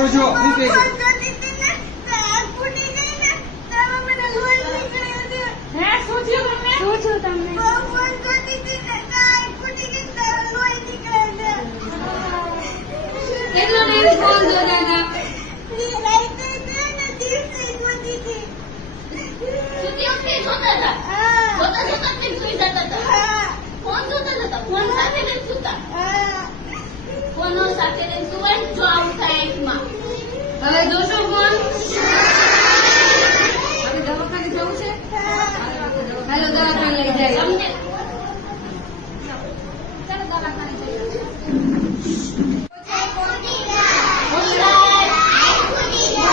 સાંભળજો હું કહે છે. કેટલો ટાઈમ ફોન જોતા હતા? સુતી વખતે જોતા હતા? જોતા જોતા જ સુઈ જતા હતા? ફોન જોતા હતા? ફોન સાથે લઈને સુતા? ફોન સાથે લઈને સુવાય જો આવું થાય આંખમાં. હવે જોશો ફોન?